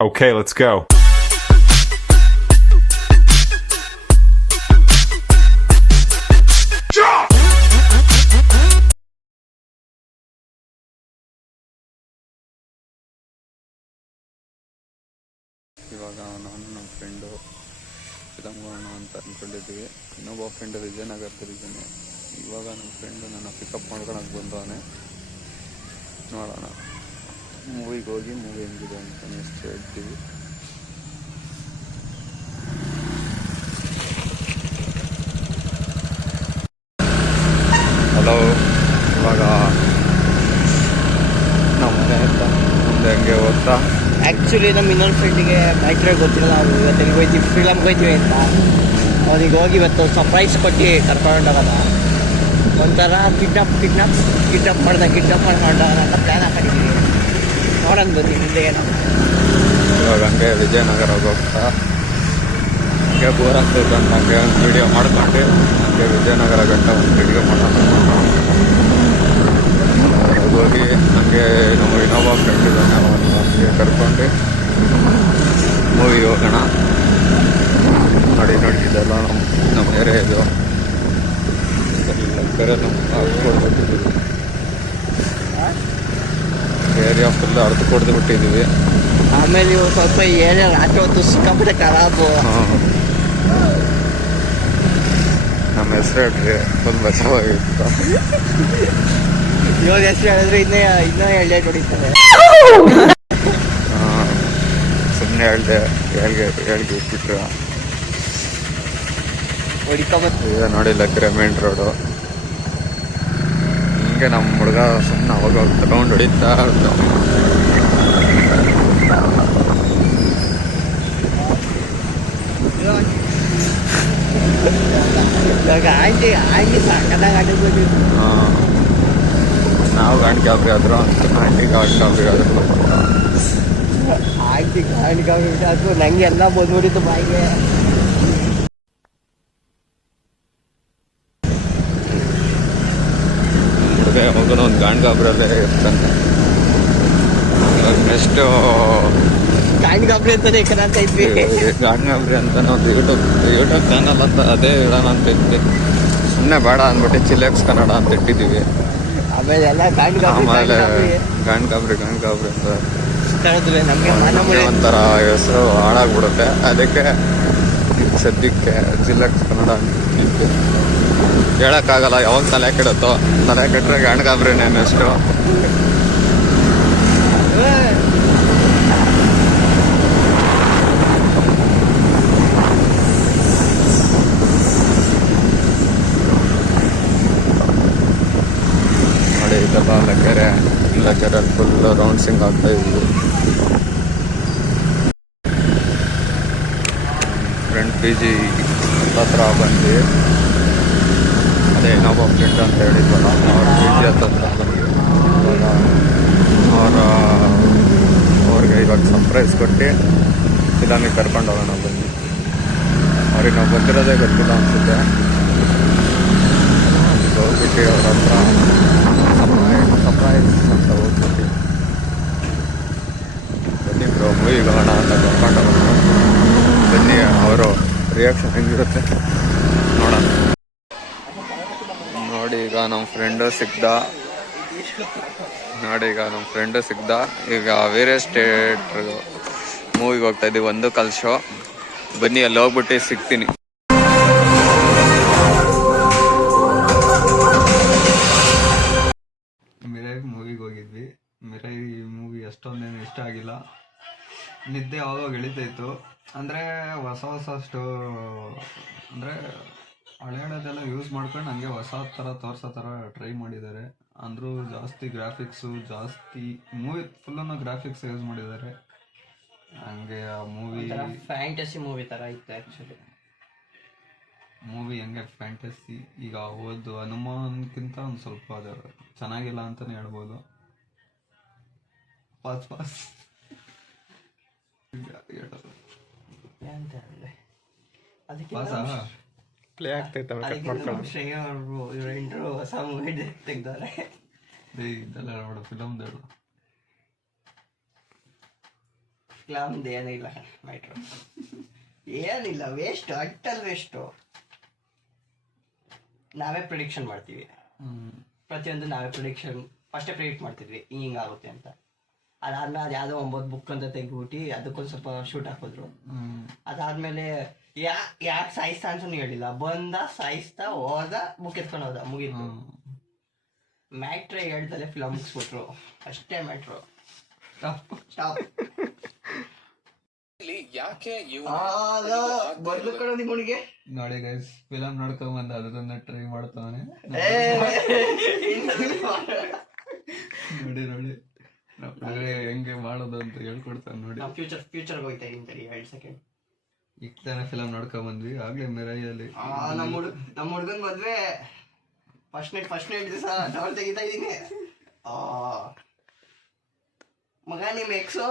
Okay, let's go. ಇವಾಗ ನಾನು ನಮ್ಮ ಫ್ರೆಂಡು ಫಿಲಮ್ಗೋಣ ಅಂತ ಅಂದ್ಕೊಂಡಿದ್ವಿ. ಇನ್ನೊಬ್ಬ ಫ್ರೆಂಡು ವಿಜಯನಗರದಲ್ಲಿದ್ದಾನೆ. ಇವಾಗ ನಮ್ಮ ಫ್ರೆಂಡು ನನ್ನ ಪಿಕಪ್ ಮಾಡ್ಕೊಳಕ್ಕೆ ಬಂದವನೇ. ನೋಡೋಣ ಮೂವಿಗೆ ಹೋಗಿ ಮೂವಿ ಹೆಂಗಿದೆ ಅಂತ ನೆಕ್ಸ್ಟ್ ಹೇಳ್ತೀವಿ. ಹಲೋ, ಇವಾಗ ನಮ್ಮ ಮನೆ ಅಂತ ಮುಂದೆ ಹಂಗೆ ಹೋಗ್ತಾ ಆ್ಯಕ್ಚುಲಿ ನಮ್ಮ ಇನ್ನೊಂದು ಫ್ರೆಂಡಿಗೆ ಮೈತ್ರಿ ಗೊತ್ತಿಲ್ಲ, ನಾವು ಇವತ್ತು ಎಲ್ಲಿಗೆ ಹೋಗ್ತೀವಿ, ಫಿಲಮ್ಗೆ ಹೋಗ್ತೀವಿ ಅಂತ. ಅವನಿಗೆ ಹೋಗಿ ಇವತ್ತು ಸರ್ಪ್ರೈಸ್ ಕೊಟ್ಟು ಕರ್ಕೊಂಡೋಗೋಣ. ಒಂಥರ ಕಿಡ್ನಾಪ್ ಮಾಡ್ದೆ ಕರ್ಕೊಂಡೋಗೋಣ ಅಂತ ಪ್ಲ್ಯಾನ್ ಹಾಕೊಂಡಿದ್ದೀವಿ. ನೋಡೋಣ ಬನ್ನಿ ಮುಂದೆ ಏನೋ. ಇವಾಗ ಹಂಗೆ ವಿಜಯನಗರ ಹೋಗ್ತಾ ಹಂಗೆ ಬೋರ್ ಆಗ್ತೈತೆ ಅಂತ ಹಂಗೆ ಒಂದು ವೀಡಿಯೋ ಮಾಡ್ಕೊಂಡು ಹಂಗೆ ವಿಜಯನಗರ ಗಂಟ ಒಂದು ವೀಡಿಯೋ ಮಾಡೋಣ. ಹೋಗಿ ಹಂಗೆ ನಮ್ಮ ಇನ್ನೊಬ್ಬ ಫ್ರೆಂಡ್ ಇದ್ದಾನೆ, ಅವನು ಹಂಗೆ ಕರ್ಕೊಂಡು ಮೂವಿಗೆ ಹೋಗೋಣ. ನೋಡಿ ಇದೆಲ್ಲ ನಮ್ಮ ಏರಿಯಾ ಇದು ಬೇರೆ ನಮ್ಮ ಕೊಡ್ಬಿಟ್ಟಿದ್ದೀವಿ. ಏರಿಯಾ ಫುಲ್ ಅರ್ಧ ಕೊಡ್ದು ಬಿಟ್ಟಿದ್ದೀವಿ. ಆಮೇಲೆ ಇವು ಸ್ವಲ್ಪ ಏರಿಯಾ ರಾತ್ರಿ ಹೊತ್ತು ಸಿಕ್ಕಾಪಟ್ಟೆ ಖರಾಬು. ನಮ್ಮ ಹೆಸರು ಹೇಳ್ರಿ, ಫುಲ್ ಬಚಾವಾಗಿತ್ತು. ಇವಾಗ ಹೆಸರು ಹೇಳಿದ್ರೆ ಇನ್ನೂ ಎಳ್ಳೆ ಹೊಡಿತಾರೆ. ಸುಮ್ಮನೆ ಹೇಳ್ಗೆ ಇಟ್ಬಿಟ್ರು. ಈಗ ನೋಡಿ ಲಕ್ಕರೆ ಮೇನ್ ರೋಡು. ಹಿಂಗೆ ನಮ್ಮ ಹುಡುಗ ಸುಮ್ಮನೆ ಅವಾಗ ತಗೊಂಡು ಹೊಡಿತಾ ಇರ್ತಾನೆ. ಆಂಟಿ ಸಾಕದಾಗ ಆಡಿರ್ಬೋದು. ನಾವು ಗಾಂಡ್ ಕಾಬ್ರಿ ಆದ್ರು ಆಂಟಿ ಗಾಂಡ್ ಕಾಬ್ರಿ ಆದ್ರು ಆಂಟಿ ಅದು ನಂಗೆ ಎಲ್ಲ ಬಂದ್ಬಿಟ್ಟಿತ್ತು ಬಾಯಿಗೆ. ಹುಡುಗ ಹೋಗೋಣ ಒಂದು ಗಾಂಡ್ ಕಾಬ್ರಲ್ಲೇ ಇರ್ತಾನೆ. ನೆಕ್ಸ್ಟ್ ಗಾಂಡ್ ಗಾಬ್ರಿ ಅಂತಾನೆ ಅಂತ ಇದ್ವಿ. ಗಾಂಡ್ ಕಾಬ್ರಿ ಅಂತ ನಾವು ಯೂಟ್ಯೂಬ್ ಚಾನಲ್ ಅಂತ ಅದೇ ಇಡೋಣ ಅಂತ ಇದ್ವಿ. ಸುಮ್ಮನೆ ಬೇಡ ಅಂದ್ಬಿಟ್ಟು ಚಿಲೆಕ್ಸ್ ಕನ್ನಡ ಅಂತ ಇಟ್ಟಿದ್ದೀವಿ. ಆಮೇಲೆ ಎಲ್ಲ ಆಮೇಲೆ ಗಾಂಡ್ ಕಾಬ್ರಿ ಅಂತ ನಮಗೆ ಒಂಥರ ಹೆಸರು ಹಾಳಾಗ್ಬಿಡುತ್ತೆ. ಅದಕ್ಕೆ ಸದ್ಯಕ್ಕೆ ಚಿಲೆಕ್ಸ್ ಕನ್ನಡ ಅಂತ ಹೇಳೋಕ್ಕಾಗಲ್ಲ. ಯಾವಾಗ ತಲೆ ಕೆಡುತ್ತೋ, ತಲೆ ಕೆಟ್ಟರೆ ಗಾಂಡ್ ಕಾಬ್ರಿನೇ ನೆಕ್ಸ್ಟು. ನೋಡಿ ಇದೆಲ್ಲ ಲಕೆರೆ ಫುಲ್ ರೌಂಡ್ಸಿಂಗ್ ಆಗ್ತಾ ಇದ್ವಿ. ಫ್ರೆಂಡ್ ಪಿ ಜಿ ಹತ್ರ ಬಂದು ಅದೇ ಇನ್ನೊಬ್ಬ ಫ್ರೆಂಡ್ ಅಂತ ಹೇಳಿದ್ವಲ್ಲ, ಅವ್ರ ಪಿ ಜಿ ಹತ್ರ ಬಂದ್ವಿ. ಇವಾಗ ಅವ್ರಿಗೆ ಇವಾಗ ಸರ್ಪ್ರೈಸ್ ಕೊಟ್ಟು ಫಿಲಮಿಗೆ ಕರ್ಕೊಂಡು ಹೋಗೋಣ ಬನ್ನಿ. ಅವ್ರಿಗೆ ನಾವು ಬಂದಿರೋದೇ ಗೊತ್ತಿಲ್ಲ ಅನಿಸುತ್ತೆ. ಹೋಗ್ಬಿಟ್ಟು ಅವ್ರ ಹತ್ರ ಸರ್ಪ್ರೈಸ್ ಅಂತ ಹೋಗ್ಬಿಟ್ಟು ಬನ್ನಿ ಬ್ರೋ ಮೂವಿಗೆ ಹೋಗೋಣ ಅಂತ ಕರ್ಕೊಂಡು ಹೋಗೋಣ. ಬನ್ನಿ ಅವರು ರಿಯಾಕ್ಷನ್ ಹೆಂಗಿರುತ್ತೆ ನೋಡೋಣ. ನೋಡಿ ಈಗ ನಮ್ಮ ಫ್ರೆಂಡು ಸಿಗ್ದ. ಈಗ ಬೇರೆ ಸ್ಟೇಟ್ ಮೂವಿಗೆ ಹೋಗ್ತಾ ಇದ್ದೀವಿ, ಒಂದು ಕಲ್ ಶೋ. ಬನ್ನಿ ಅಲ್ಲಿ ಹೋಗ್ಬಿಟ್ಟು ಸಿಗ್ತೀನಿ. ಮಿರೈ ಮೂವಿಗೆ ಹೋಗಿದ್ವಿ. ಮಿರೈ ಮೂವಿ ಅಷ್ಟೊಂದೇನು ಇಷ್ಟ ಆಗಿಲ್ಲ. ನಿದ್ದೆ ಯಾವಾಗ ಎಳಿತಾಯಿತ್ತು. ಅಂದರೆ ಹೊಸ ಅಂದರೆ ಹಳೆಯದೆಲ್ಲ ಯೂಸ್ ಮಾಡ್ಕೊಂಡು ಹಂಗೆ ಹೊಸ ಥರ ತೋರಿಸೋ ಥರ ಟ್ರೈ ಮಾಡಿದ್ದಾರೆ. ಅಂದರೂ ಜಾಸ್ತಿ ಗ್ರಾಫಿಕ್ಸು ಮೂವಿ ಫುಲ್ಲನ್ನು ಗ್ರಾಫಿಕ್ಸ್ ಯೂಸ್ ಮಾಡಿದ್ದಾರೆ. ಹಂಗೆ ಆ ಮೂವಿ ಫ್ಯಾಂಟಸಿ ಮೂವಿ ಥರ ಇತ್ತು. ಆ್ಯಕ್ಚುಲಿ ಮೂವಿ ಹೆಂಗೆ ಫ್ಯಾಂಟಸಿ, ಈಗ ಓದು ಹನುಮಾನ್ಗಿಂತ ಒಂದು ಸ್ವಲ್ಪ ಅದು ಚೆನ್ನಾಗಿಲ್ಲ ಅಂತಲೇ ಹೇಳ್ಬೋದು. ಪಾಸ್ ಪ್ಲೇ ಆಗ್ತೈತೆ. ಹೊಸ ಮೂವಿ ತೆಗ್ದಾರೆ. ಇದೆಲ್ಲ ಫಿಲಮ್ದು ಫಿಲಮ್ದು ಏನಿಲ್ಲ ಮ್ಯಾಟ್ರು, ಏನಿಲ್ಲ, ವೇಸ್ಟ್, ಅಟ್ಟಲ್ ವೇಸ್ಟು. ನಾವೇ ಪ್ರಿಡಿಕ್ಷನ್ ಮಾಡ್ತೀವಿ, ಪ್ರತಿಯೊಂದು ನಾವೇ ಪ್ರಿಡಿಕ್ಷನ್ ಫಸ್ಟೇ ಪ್ರಿಡಿಕ್ಟ್ ಮಾಡ್ತಿದ್ವಿ ಹಿಂಗಾಗುತ್ತೆ ಅಂತ. ಅದಾದ್ಮೇಲೆ ಅದು ಯಾವುದೋ 9 ಬುಕ್ ಅಂತ ತೆಗ್ಬಿಟ್ಟು ಅದಕ್ಕೊಂದು ಸ್ವಲ್ಪ ಶೂಟ್ ಹಾಕಿದ್ರು. ಅದಾದ್ಮೇಲೆ ಯಾಕೆ ಸಾಯಿಸ್ತಾ ಅಂತೂ ಹೇಳಿಲ್ಲ, ಬಂದ ಸಾಯಿಸ್ತಾ ಹೋದ, ಬುಕ್ ಎತ್ಕೊಂಡು ಹೋದ, ಮುಗೀತು. ಮ್ಯಾಟ್ರೆ ಹೇಳ್ದಲ್ಲೇ ಫಿಲಮ್ ಮುಗಿಸ್ಬಿಟ್ರು, ಅಷ್ಟೇ ಮ್ಯಾಟ್ರು. ಸ್ಟಾಪ್. ಯಾಕೆ ಬರ್ಲು ಕಣೋ ನಿಮಗೆ. ನೋಡಿ ಗೈಸ್, ಫಿಲಮ್ ನೋಡ್ಕೊಂಬಂದ ಅದನ್ನ ಟ್ರೈ ಮಾಡ್ತಾನೆ. ನೋಡಿ ನೋಡಿ ಹೆಂಗೆ ಮಾಡೋದು ಅಂತ ಹೇಳ್ಕೊಡ್ತಾನೆ ನೋಡಿ. ಫ್ಯೂಚರ್ ಹೋಯ್ತಾ ಇದ್ದೀನಿ 2 ಸೆಕೆಂಡ್. ಈಗ ತಾನೇ ಫಿಲಮ್ ನೋಡ್ಕೊಂಬಂದ್ವಿ, ಆಗ್ಲೇ ಮೆರೈಯಲ್ಲಿ. ನಮ್ಮ ಹುಡುಗನ್ ಮದ್ವೆ ಫಸ್ಟ್ ನೈಟ್ ದಿವಸ ಡಬಲ್ ತೆಗಿತಾ ಇದ್ದೀನಿ. ಮಗ ನಿಮ್ ಎಕ್ಸೋ